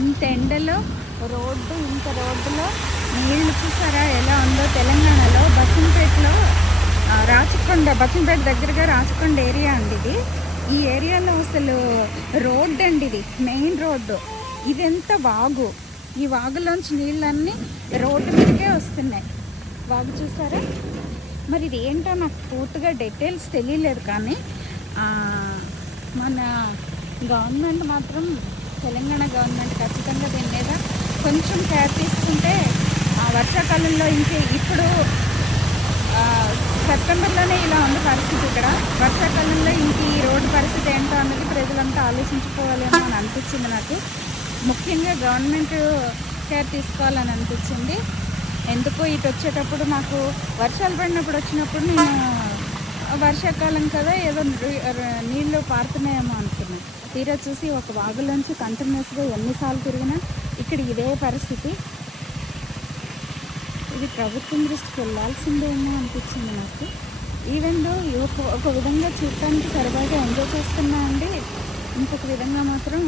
ఇంత ఎండలో ఇంత రోడ్డులో నీళ్లు చూసారా ఎలా ఉందో. తెలంగాణలో బచ్చంపేటలో బచ్చంపేట దగ్గరగా రాచకొండ ఏరియా అండి ఇది. ఈ ఏరియాలో అసలు రోడ్డు అండి, ఇది మెయిన్ రోడ్డు. ఇదెంత వాగు, ఈ వాగులోంచి నీళ్ళన్నీ రోడ్డు మీదకే వస్తున్నాయి. వాగు చూసారా. మరి ఇది ఏంటో నాకు పూర్తిగా డీటెయిల్స్ తెలియలేదు, కానీ మన గవర్నమెంట్ మాత్రం, తెలంగాణ గవర్నమెంట్ ఖచ్చితంగా దీని మీద కొంచెం కేర్ తీసుకుంటే వర్షాకాలంలో ఇప్పుడు సెప్టెంబర్లోనే ఇలా ఉంది పరిస్థితి ఇక్కడ. వర్షాకాలంలో ఈ రోడ్డు పరిస్థితి ఏంటో అన్నది ప్రజలంతా ఆలోచించుకోవాలేమో అని అనిపించింది నాకు. ముఖ్యంగా గవర్నమెంట్ కేర్ తీసుకోవాలని అనిపించింది. ఎందుకో ఇటు వచ్చేటప్పుడు నాకు వర్షాలు పడినప్పుడు వచ్చినప్పుడు నేను వర్షాకాలం కదా ఏదో నీళ్ళు పారుతున్నాయేమో అనుకున్నాను. తీరా చూసి ఒక వాగులోంచి కంటిన్యూస్గా ఎన్నిసార్లు తిరిగినా ఇక్కడ ఇదే పరిస్థితి. ఇది ప్రభుత్వం దృష్టికి వెళ్ళాల్సిందేమో అనిపించింది నాకు. ఈవెన్ ఒక విధంగా చూడటానికి సరదాగా ఎంజాయ్ చేస్తున్నా అండి, ఇంకొక విధంగా మాత్రం